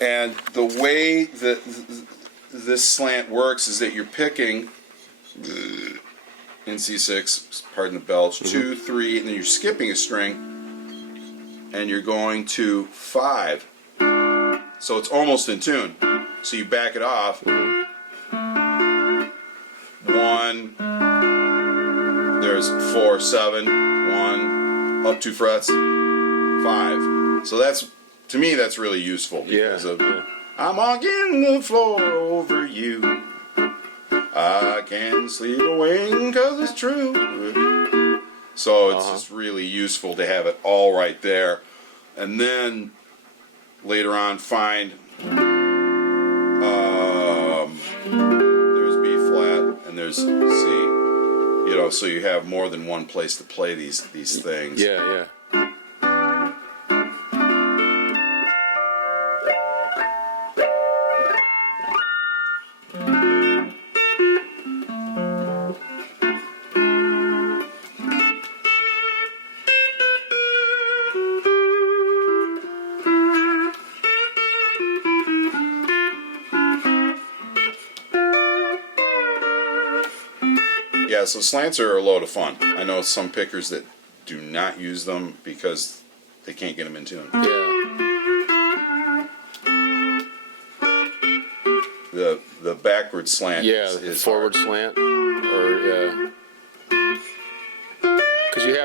And the way that this slant works is that you're picking in C6, pardon the belch, 2, 3, and then you're skipping a string, and you're going to 5. So it's almost in tune. So you back it off. 1, there's 4, 7, 1, up 2 frets, 5. So that's, to me, that's really useful because of I'm on the floor over you. I can't sleep away because it's true. So it's just really useful to have it all right there. And then later on find there's B flat and there's C. You know, so you have more than one place to play these things. Yeah. Yeah, so slants are a load of fun. I know some pickers that do not use them because they can't get them in tune. Yeah. The backward slant is forward hard. slant, or because you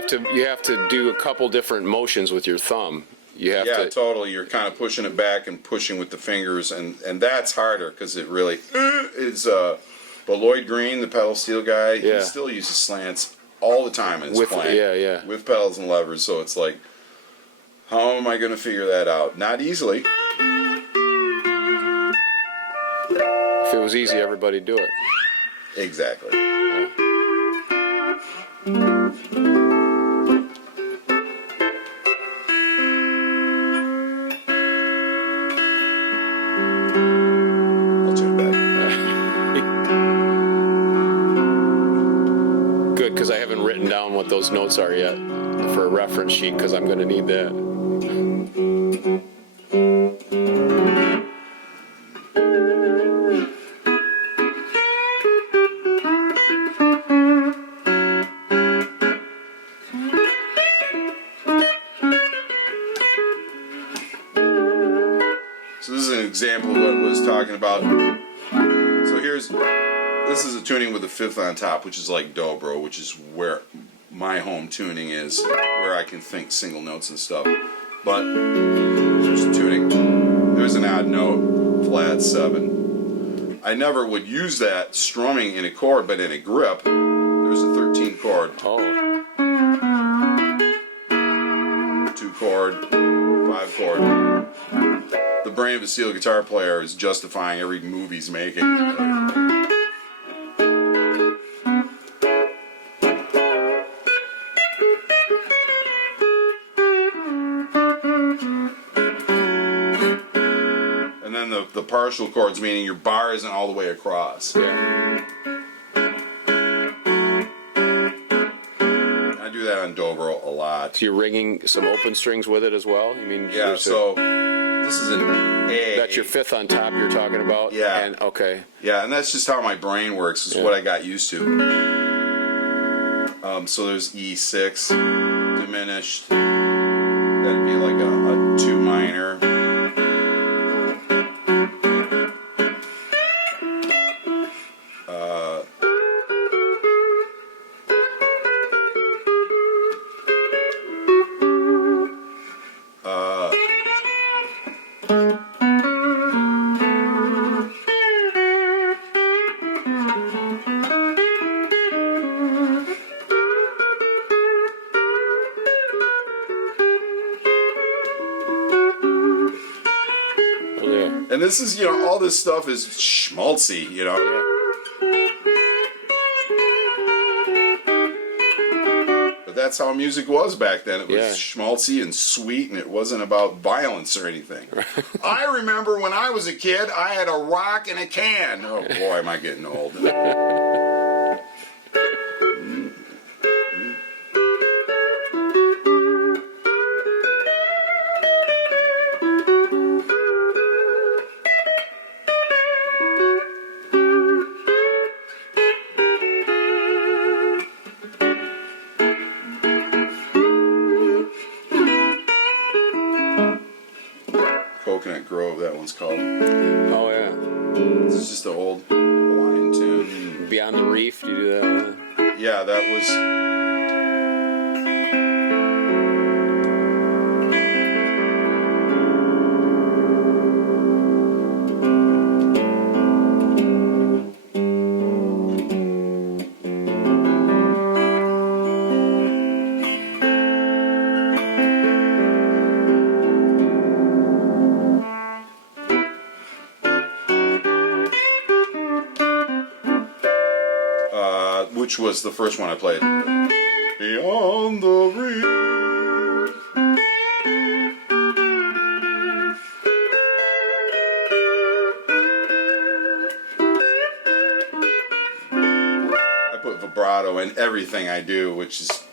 have to do a couple different motions with your thumb. You have to. Totally. You're kind of pushing it back and pushing with the fingers, and that's harder because it really is. But Lloyd Green, the pedal steel guy, he still uses slants all the time in his playing. With pedals and levers, so it's like, how am I going to figure that out? Not easily. If it was easy, everybody'd do it. Exactly. I'll tune back. Good, because I haven't written down what those notes are yet for a reference sheet, because I'm going to need that. So this is an example of what I was talking about. So this is a tuning with a fifth on top, which is like dobro, which is where my home tuning is, where I can think single notes and stuff. But there's a tuning. There's an odd note, flat 7. I never would use that strumming in a chord, but in a grip, there's a 13 chord. Oh. 2 chord, 5 chord. The brain of a steel guitar player is justifying every move he's making. And then the partial chords, meaning your bar isn't all the way across. Yeah. I do that on dobro a lot. So you're ringing some open strings with it as well? You mean? Yeah, so this is an A. That's your fifth on top you're talking about? Yeah. And, okay. Yeah, and that's just how my brain works. It's what I got used to. So there's E6, diminished. That'd be like a 2 minor. And this is, all this stuff is schmaltzy, But that's how music was back then. It was schmaltzy and sweet, and it wasn't about violence or anything. I remember when I was a kid, I had a rock in a can. Oh boy, am I getting old. Coconut Grove, that one's called. Oh yeah. It's just an old Hawaiian tune. Beyond the Reef, do you do that one? Yeah, that was. Which was the first one I played. Beyond the Reef. I put vibrato in everything I do, which is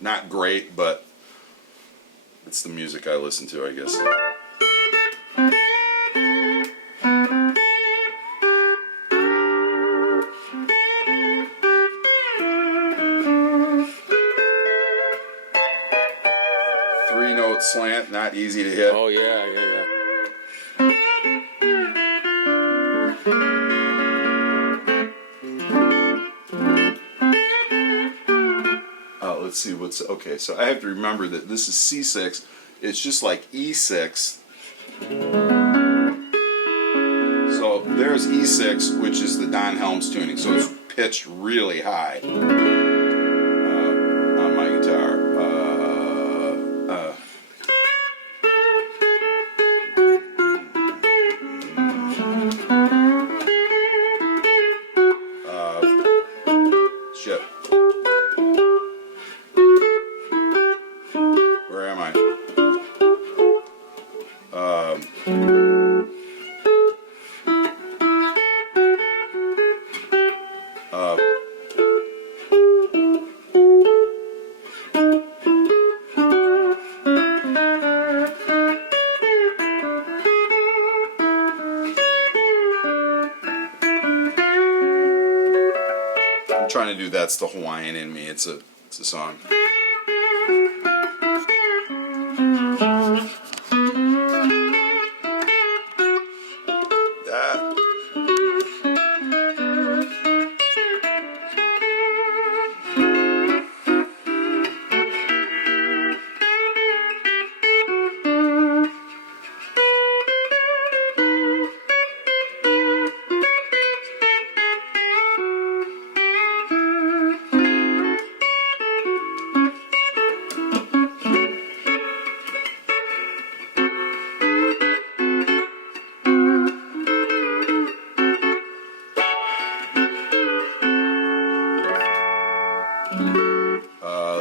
not great, but it's the music I listen to, I guess. Three-note slant, not easy to hit. Oh yeah. Let's see what's okay. So I have to remember that this is C6. It's just like E6. So there's E6, which is the Don Helms tuning. So it's pitched really high on my guitar. Shit. Where am I? I'm trying to do That's the Hawaiian in Me. It's a song.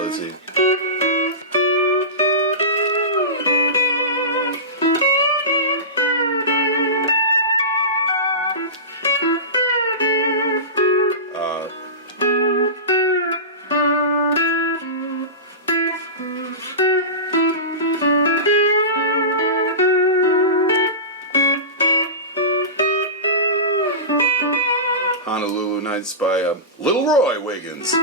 Let's see. Honolulu Nights by Little Roy Wiggins.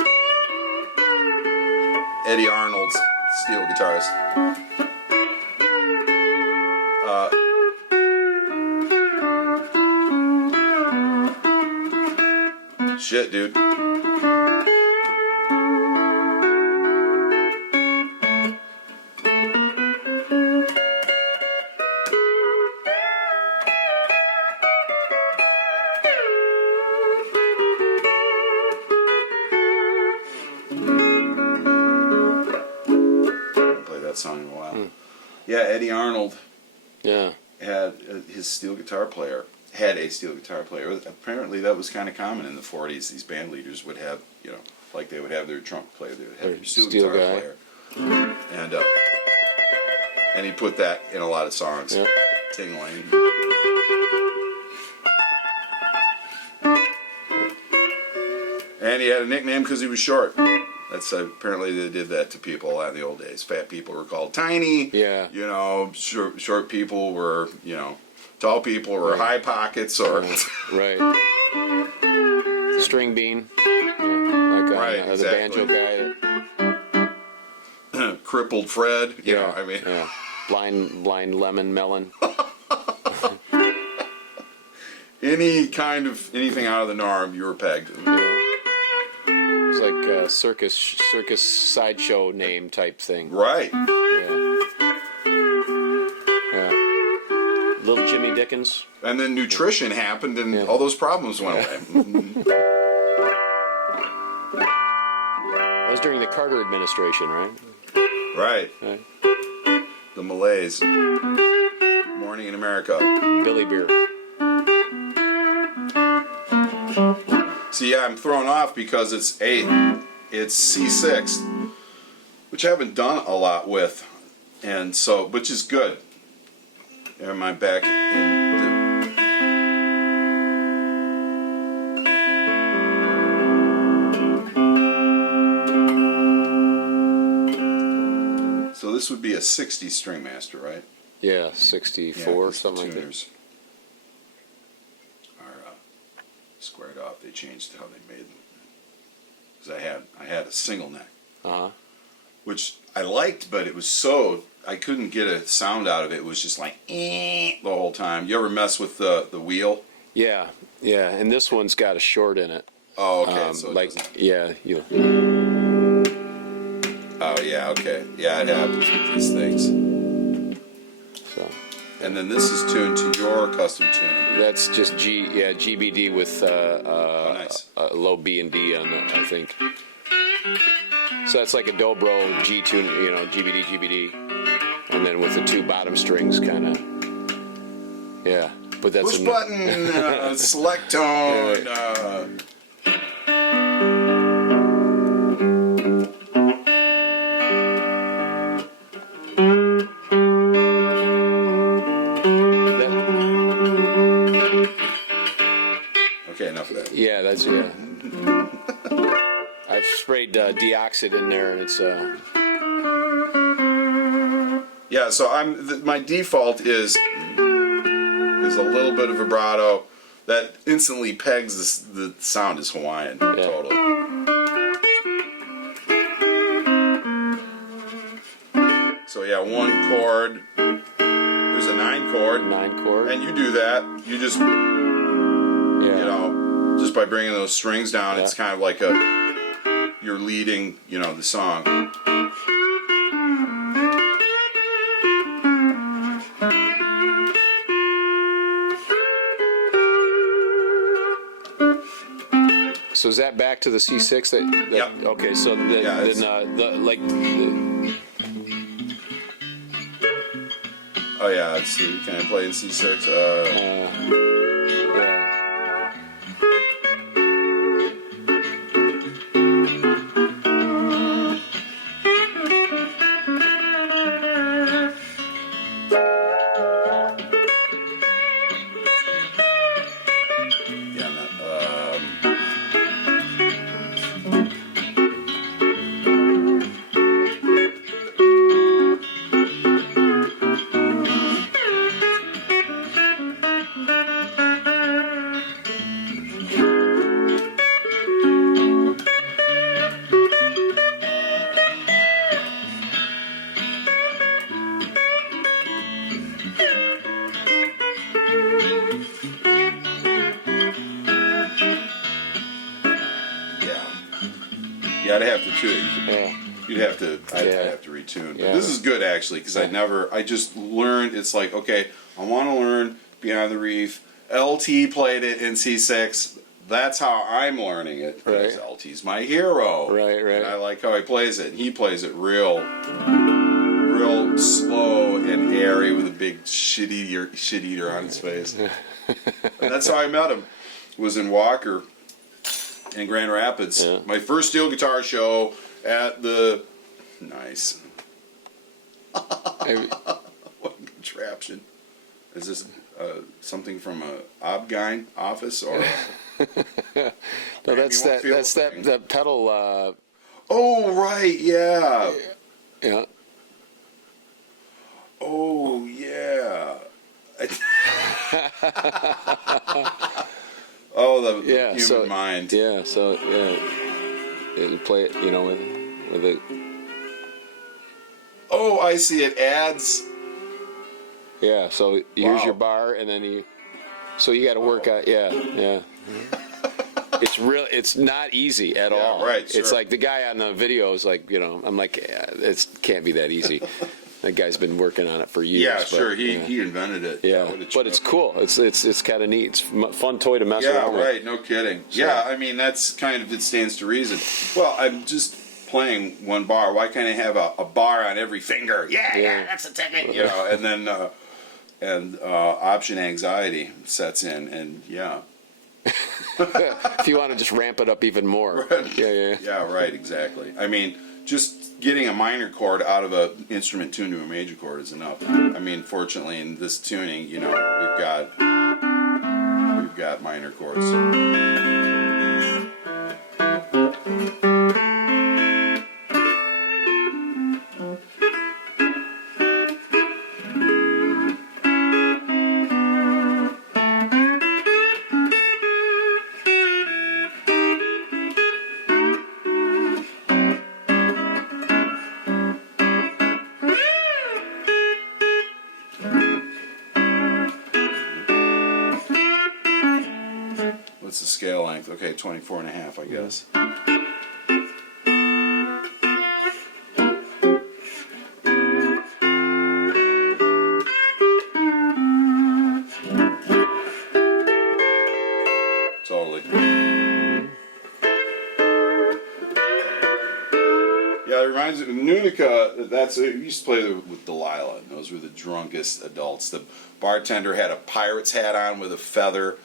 Eddie Arnold's steel guitarist. Shit, dude. Song in a while. Yeah, Eddie Arnold. Yeah. Had his steel guitar player. Had a steel guitar player. Apparently, that was kind of common in the '40s. These band leaders would have, like they would have their trumpet player, they would have their steel guitar player, and he put that in a lot of songs. Yeah. Ting-a-ling. And he had a nickname because he was short. That's apparently they did that to people a lot in the old days. Fat people were called tiny. Yeah. Short people were, tall people were high pockets or. Right. String bean. Yeah. Like exactly. The banjo guy. Crippled Fred. Yeah. blind lemon melon. Anything out of the norm, you were pegged. It's like a circus sideshow name type thing. Right. Yeah. Little Jimmy Dickens. And then nutrition happened, and all those problems went away. That was during the Carter administration, right? Right. Right. The Malays. Morning in America. Billy Beer. See, yeah, I'm thrown off because it's C6, which I haven't done a lot with, and so, which is good. Am I back in the... So this would be a 60 string master, right? Yeah, 64, Yeah, something like that. tuners are squared off. They changed how they made them. Because I had a single neck, which I liked, but it was so I couldn't get a sound out of it. It was just like the whole time. You ever mess with the wheel? Yeah, and this one's got a short in it. Oh, okay. So like, you. Oh, yeah. Okay. Yeah, it happens with these things. So. And then this is tuned to your custom tuning. That's just GBD with nice. Low B and D on it, I think. So that's like a dobro G tune, GBD, and then with the two bottom strings, kind of. Yeah, but that's Push button, select tone. Okay, enough of that. Yeah, that's I've sprayed Deoxit in there, and it's Yeah, so my default is a little bit of vibrato that instantly pegs the sound as Hawaiian. Totally. So yeah, one chord. There's a 9 chord. 9 chord. And you do that. You just just by bringing those strings down, it's kind of like you're leading, the song. So is that back to the C6? Yep. Okay, so Oh yeah, let's see. Can I play in C6? yeah. Yeah, I'd have to tune. Yeah. I'd have to retune. But Yeah. this is good actually because I just learned. It's like, okay, I want to learn Beyond the Reef. LT played it in C6. That's how I'm learning it. Right. Because LT's my hero. Right. And I like how he plays it. And he plays it real slow and airy with a big shit eater on his face. And that's how I met him. Was in Walker in Grand Rapids. Yeah. My first steel guitar show at the nice. What contraption? Is this something from a Obgyn office or? No, that's that pedal. Oh right, yeah. Yeah. Oh yeah. Oh, the human mind. Yeah, so you play it, with it. Oh, I see. It adds Yeah. So here's Wow. your bar, and then you. So you got to work out. Yeah. Yeah. It's real. It's not easy at all. right, It's sure. like the guy on the video is like, I'm like, it can't be that easy. That guy's been working on it for years. Yeah, but, sure. yeah. He invented it. Yeah, What a but it's trip. cool. It's kind of neat. It's a fun toy to mess Yeah, around with. right. No kidding. Yeah, I mean that's kind of it stands to reason. Well, I'm just playing one bar. Why can't I have a bar on every finger? Yeah, that's a ticket. You know, and then option anxiety sets in, and yeah. If you want to just ramp it up even more. Yeah. Yeah, right. Exactly. I mean, just getting a minor chord out of an instrument tuned to a major chord is enough. I mean, fortunately, in this tuning, you know, we've got minor chords. What's the scale length? Okay, 24 and a half, I guess. Totally. Yeah, it reminds me of Nunica. We used to play with Delilah, and those were the drunkest adults. The bartender had a pirate's hat on with a feather,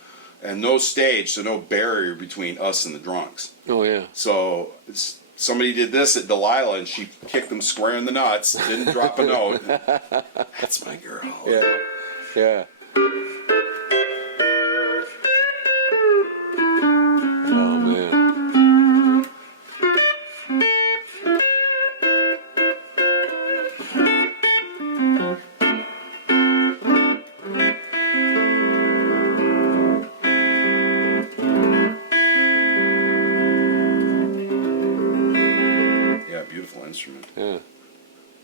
and no stage, so no barrier between us and the drunks. Oh yeah. So somebody did this at Delilah, and she kicked them square in the nuts. Didn't drop a note. That's my girl. Yeah. Yeah. Oh man. Yeah, beautiful instrument. Yeah.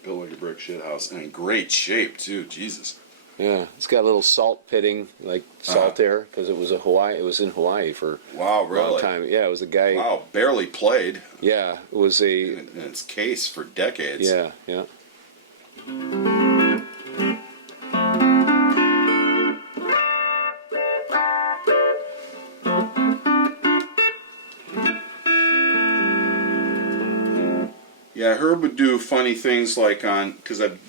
Built like a brick shit house, and in great shape too. Jesus. Yeah. It's got a little salt pitting, like salt air, because it was It was in Hawaii for Wow, a long really? time. Yeah, it was a guy. Wow, barely played Yeah, it was a. in its case for decades. Yeah, yeah. Yeah, Herb would do funny things like because I've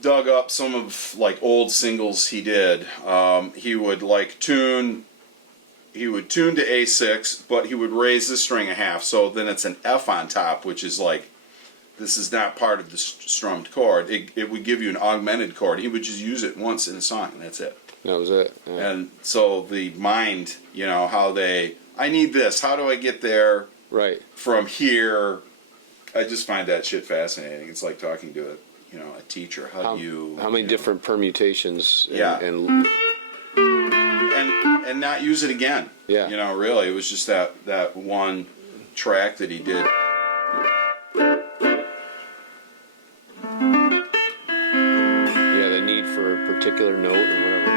dug up some of like old singles he did. He would tune to A6, but he would raise the string a half, so then it's an F on top, which is like this is not part of the strummed chord. It would give you an augmented chord. He would just use it once in a song, and that's it. That was it. Yeah. And so the mind, I need this. How do I get there? Right. From here, I just find that shit fascinating. It's like talking to a teacher. How many different permutations? Yeah. And and not use it again. Yeah. Really, it was just that one track that he did. yeah, the need for a particular note or whatever.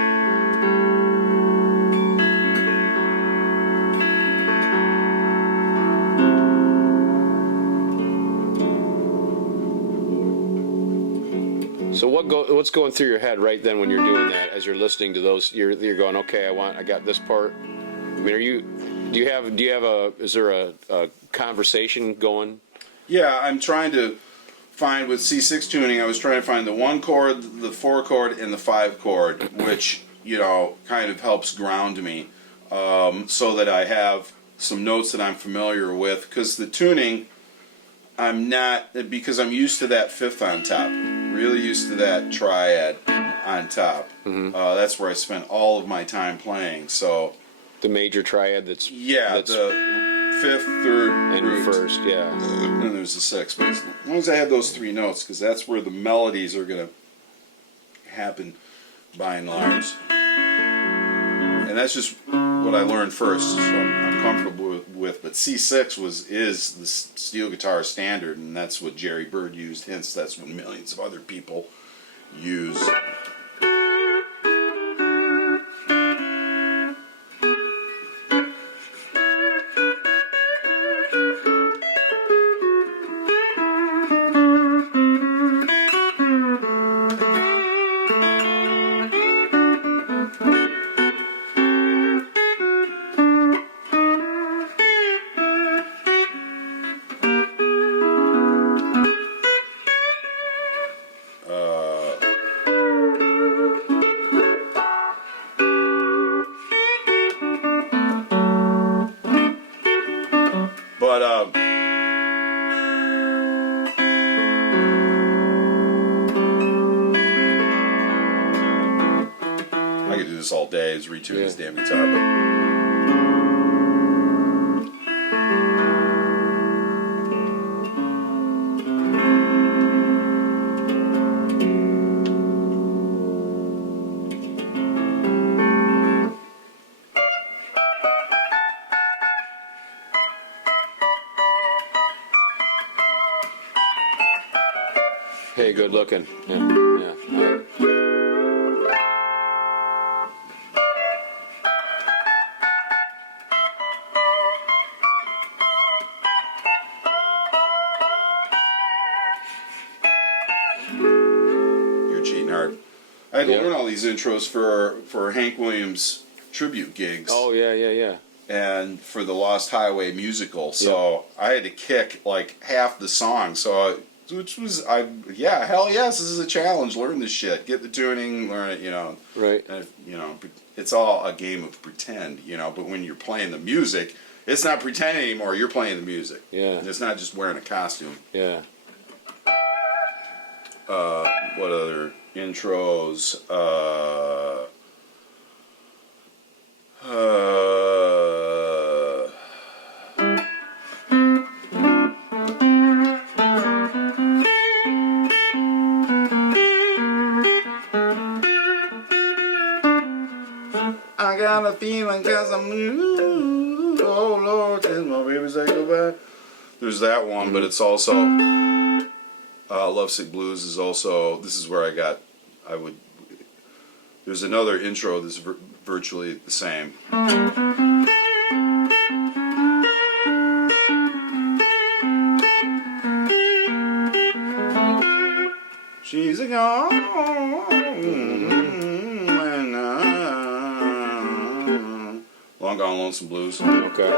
So what's going through your head right then when you're doing that? As you're listening to those, you're going, okay, I got this part. I mean, is there a conversation going? Yeah, I'm trying to find with C6 tuning. I was trying to find the 1 chord, the 4 chord, and the 5 chord, which kind of helps ground me, so that I have some notes that I'm familiar with. Because the tuning, I'm not, because I'm used to that 5th on top. Really used to that triad on top. Mm-hmm. That's where I spent all of my time playing. So The major triad that's the 5th, 3rd, and root. first, yeah. And there's the 6th. But as long as I have those 3 notes, because that's where the melodies are going to happen by and large. And that's just what I learned first, so I'm comfortable with. But C6 is the steel guitar standard, and that's what Jerry Bird used. Hence, that's what millions of other people use. But I could do this all day, is retune this damn guitar, but Hey, good looking. Yeah, yeah. you're cheating hard. I had to learn all these intros for Hank Williams tribute gigs. Oh, yeah, yeah, yeah. And for the Lost Highway musical, so I had to kick like half the song. So, which was hell yes, this is a challenge. Learn this shit, get the tuning, learn it. Right. And, it's all a game of pretend. But when you're playing the music, it's not pretending anymore. You're playing the music. Yeah. And it's not just wearing a costume. Yeah. What other intros? I got a feeling 'cause I'm oh Lord, tell my baby say goodbye. There's that one, but it's also Lovesick Blues is also. This is where I would. There's another intro that's virtually the same. She's a gone. Long Gone Lonesome Blues. Okay.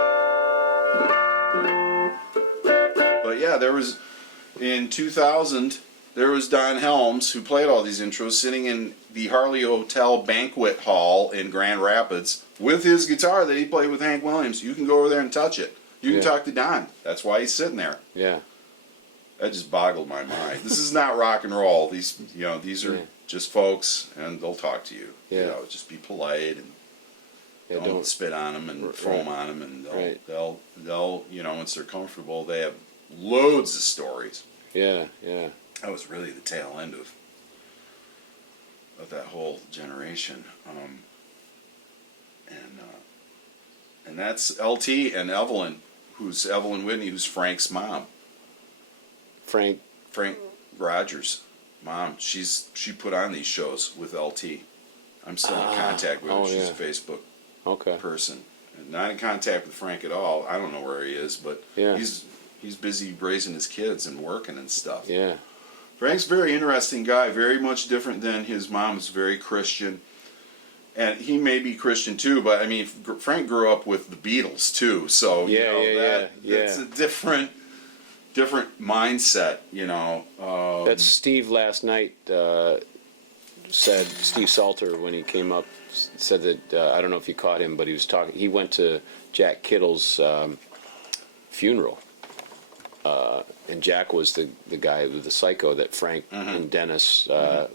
But yeah, there was in 2000 there was Don Helms who played all these intros sitting in the Harley Hotel banquet hall in Grand Rapids with his guitar that he played with Hank Williams. You can go over there and touch it. You can talk to Don. That's why he's sitting there. Yeah. That just boggled my mind. This is not rock and roll. These are just folks, and they'll talk to you. Yeah. Just be polite and Yeah, don't spit on them and foam on them, and they'll once they're comfortable, they have loads of stories. Yeah, yeah. That was really the tail end of that whole generation, and that's LT and Evelyn, who's Evelyn Whitney, who's Frank's mom. Frank Rogers' mom. She put on these shows with LT. I'm still in contact with her. She's a Facebook person. And not in contact with Frank at all. I don't know where he is, but he's busy raising his kids and working and stuff. Yeah. Frank's a very interesting guy, very much different than his mom. Is very Christian. And he may be Christian too, but I mean, Frank grew up with the Beatles too, so it's a different mindset, That's Steve last night said. Steve Salter, when he came up, said that I don't know if you caught him, but he was talking. He went to Jack Kittle's funeral, and Jack was the guy with the Psycho that Frank and Dennis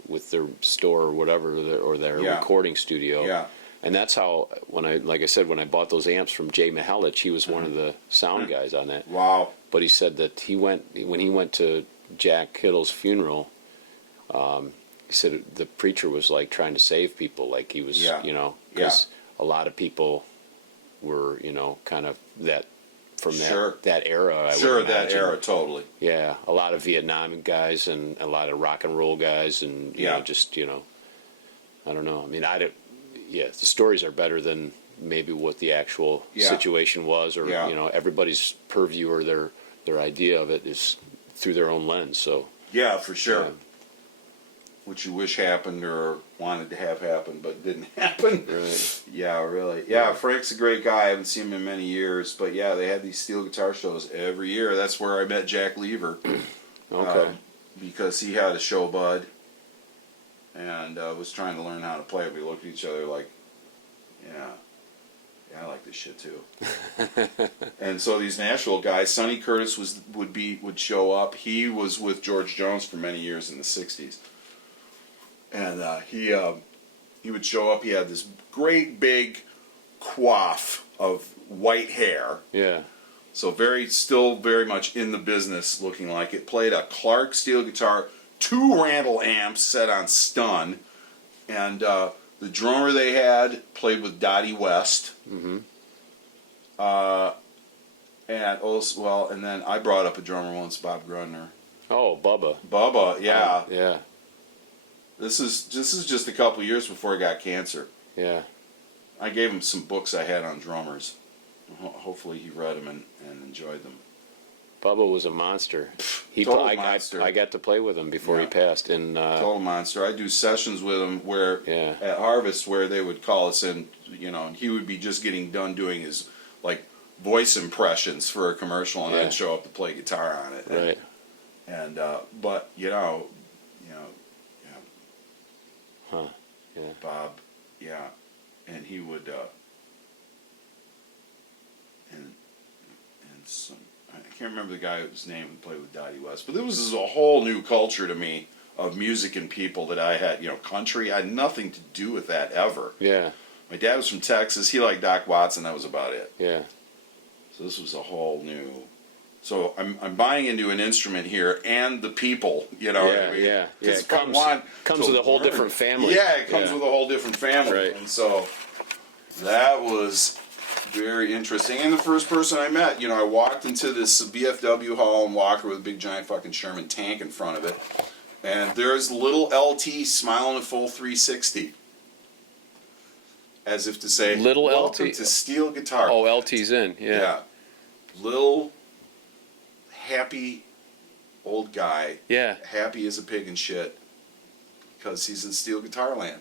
with their store or whatever, or their recording studio. Yeah. And that's how, when I bought those amps from Jay Mihalich, he was one of the sound guys on that. Wow. But he said that when he went to Jack Kittle's funeral, he said the preacher was like trying to save people, like he was, because a lot of people were, kind of that from Sure. that era. Sure, would that imagine. era, totally. Yeah, a lot of Vietnam guys and a lot of rock and roll guys, and you know, just I don't know. I mean, I don't. Yeah, the stories are better than maybe what the actual situation was, or everybody's purview or their idea of it is through their own lens. So yeah, for sure. Yeah. What you wish happened or wanted to have happen but didn't happen. Right. Yeah, really. Yeah, Frank's a great guy. I haven't seen him in many years, but yeah, they had these steel guitar shows every year. That's where I met Jack Lever. Okay. Because he had a show bud and was trying to learn how to play it. We looked at each other like, yeah, I like this shit too. And so these Nashville guys, Sonny Curtis would show up. He was with George Jones for many years in the '60s, and he would show up. He had this great big coif of white hair. Yeah. So still very much in the business, looking like it. Played a Clark steel guitar, 2 Randall amps set on stun, and the drummer they had played with Dottie West. Mm-hmm. And then I brought up a drummer once, Bob Grundner. Oh, Bubba. Bubba, yeah. Yeah. This is just a couple years before he got cancer. Yeah. I gave him some books I had on drummers. Hopefully he read them and enjoyed them. Bubba was a monster. Total monster. I got to play with him before he passed. And total monster. I do sessions with him where at Harvest where they would call us in, and he would be just getting done doing his like voice impressions for a commercial, and I'd show up to play guitar on it. Right. And but Huh. Yeah. Bob, and he would and some. I can't remember the guy whose name would play with Dottie West, but this was a whole new culture to me of music and people that I had. Country. I had nothing to do with that ever. Yeah. My dad was from Texas. He liked Doc Watson. That was about it. Yeah. So this was a whole new. So I'm buying into an instrument here and the people. You know. Yeah. What I mean? Yeah. Yeah. It comes to with a whole learn. different family. Yeah, it comes with a whole different family. Right. And so that was very interesting. And the first person I met, I walked into this VFW hall in Walker with a big giant fucking Sherman tank in front of it. And there's little LT smiling a full 360. As if to say, Little welcome LT. to steel guitar. Oh, LT's in. Yeah. Little happy old guy. Yeah. Happy as a pig and shit. Because he's in steel guitar land.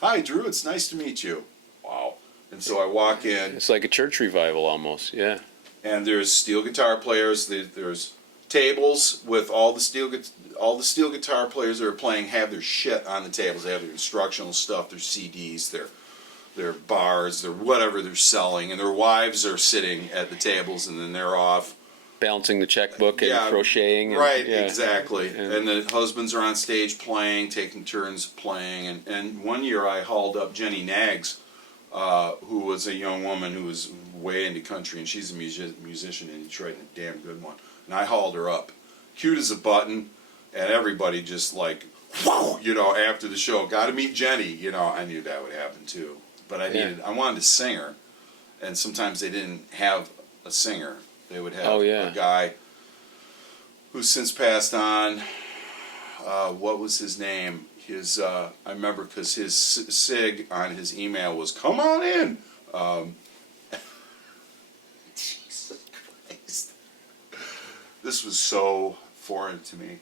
Hi, Drew. It's nice to meet you. Wow. And so I walk in. It's like a church revival almost. Yeah. And there's steel guitar players. There's tables with all the steel guitar players that are playing have their shit on the tables. They have their instructional stuff, their CDs, their bars, their whatever they're selling, and their wives are sitting at the tables, and then they're off Balancing the checkbook and crocheting. Right, exactly. And the husbands are on stage playing, taking turns playing. And one year I hauled up Jenny Nags, who was a young woman who was way into country, and she's a musician in Detroit, and a damn good one. And I hauled her up, cute as a button, and everybody just like, whoa, after the show, got to meet Jenny. I knew that would happen too. But I wanted to sing her, and sometimes they didn't have a singer. They would have a guy who's since passed on. What was his name? I remember because his SIG on his email was, come on in. Jesus Christ. This was so foreign to me.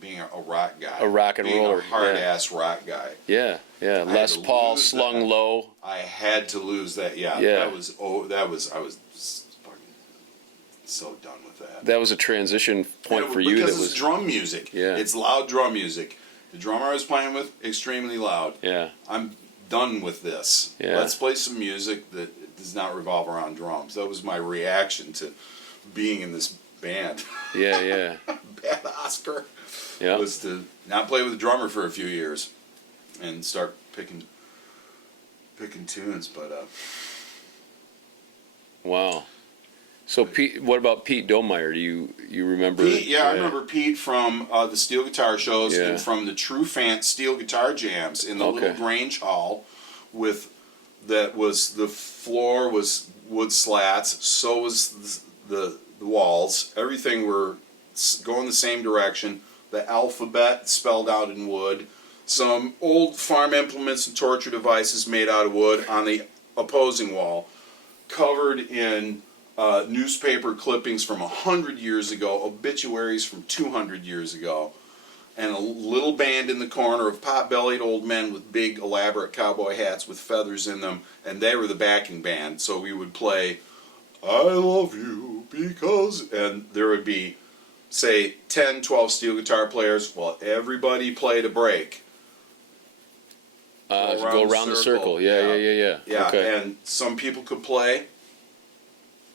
Being a rock guy. A rock and roller. Being a hard-ass rock guy. Yeah, yeah. Les Paul slung low. I had to lose that. Yeah. I was fucking so done with that. That was a transition point for you. Because it's drum music. Yeah. It's loud drum music. The drummer I was playing with, extremely loud. Yeah. I'm done with this. Yeah. Let's play some music that does not revolve around drums. That was my reaction to being in this band. Yeah, yeah. Bad Oscar. Yeah. Was to not play with a drummer for a few years and start picking tunes, but wow. So Pete, what about Pete Domeyer? Do you remember? Pete, yeah, I remember Pete from the steel guitar shows and from the True Fant steel guitar jams in the little Grange Hall with that was the floor was wood slats. So was the walls. Everything were going the same direction. The alphabet spelled out in wood. Some old farm implements and torture devices made out of wood on the opposing wall, covered in newspaper clippings from 100 years ago, obituaries from 200 years ago, and a little band in the corner of pot-bellied old men with big, elaborate cowboy hats with feathers in them, and they were the backing band. So we would play, I love you because, and there would be, say, 10, 12 steel guitar players, while everybody played a break. Go around the circle. Yeah. Yeah, Okay. and some people could play.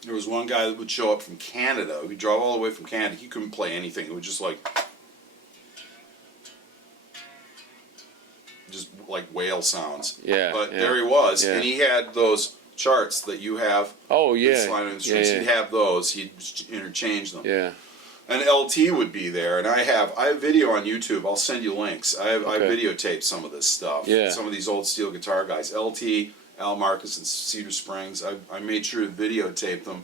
There was one guy that would show up from Canada. He'd drive all the way from Canada. He couldn't play anything. It was just like whale sounds. Yeah. But yeah. there he was, Yeah. and he had those charts that you have. Oh yeah. Slide on the strings. Yeah. He'd have those. He'd interchange them. Yeah. And LT would be there, and I have video on YouTube. I'll send you links. I videotaped some of this stuff. Yeah. Some of these old steel guitar guys. LT, Al Marcus in Cedar Springs. I made sure to videotape them.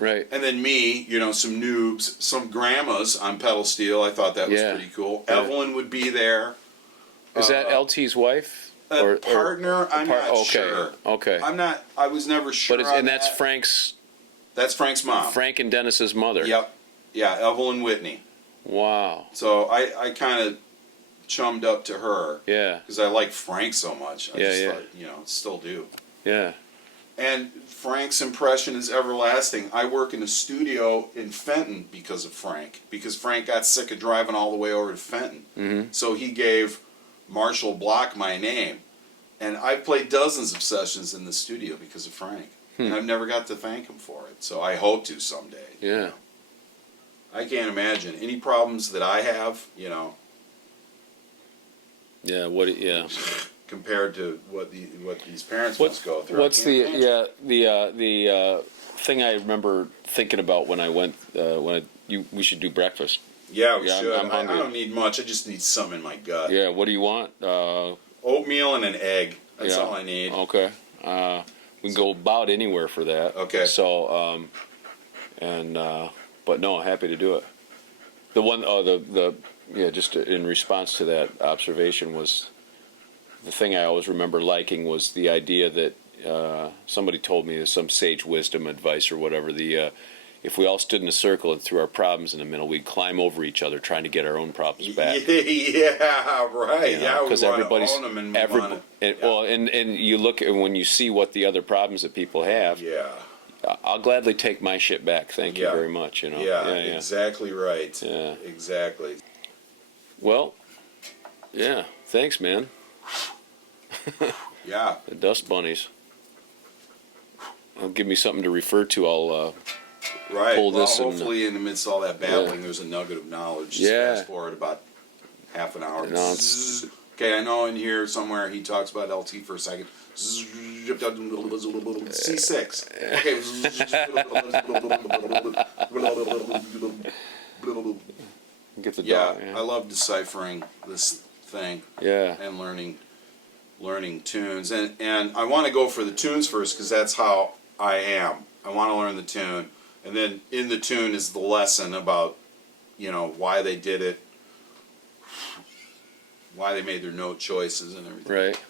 Right. And then me, some noobs, some grandmas on pedal steel. I thought that was Yeah. pretty cool. Yeah. Evelyn would be there. Is that LT's wife? Partner? I'm not okay. sure. Okay. I was never sure. But on that's that. Frank's. That's Frank's mom. Frank and Dennis's mother. Yep. Yeah, Evelyn Whitney. Wow. So I kind of chummed up to her. Yeah. Because I like Frank so much. I Yeah, thought, still do. Yeah. And Frank's impression is everlasting. I work in a studio in Fenton because of Frank. Because Frank got sick of driving all the way over to Fenton. Mm-hmm. So he gave Marshall Block my name. And I've played dozens of sessions in the studio because of Frank. And I've never got to thank him for it. So I hope to someday. Yeah. I can't imagine any problems that I have, Yeah. Yeah. compared to what these parents must go through. What's the thing I remember thinking about when I went we should do breakfast. Yeah, we should. I'm hungry. I don't need much. I just need some in my gut. Yeah. What do you want? Oatmeal and an egg. That's yeah. all I need. Okay. We can go about anywhere for that. Okay. So but no, happy to do it. The one just in response to that observation was the thing I always remember liking was the idea that somebody told me, some sage wisdom advice or whatever, if we all stood in a circle and threw our problems in the middle, we'd climb over each other trying to get our own problems back. Yeah, right. Because everybody's own them and and you look at when you see what the other problems that people have. Yeah. I'll gladly take my shit back. Thank you very much. Yeah, exactly right. Yeah. Exactly. Well, yeah. Thanks, man. Yeah. The dust bunnies. It'll give me something to refer to. I'll right. pull this. Hopefully, in the midst of all that babbling, there's a nugget of knowledge. Just fast forward about half an hour. Okay, I know in here somewhere he talks about LT for a second. C6. Okay. Get the Yeah, dog. I love deciphering this thing. Yeah. And learning tunes, and I want to go for the tunes first because that's how I am. I want to learn the tune, and then in the tune is the lesson about why they did it, why they made their note choices and everything. Right.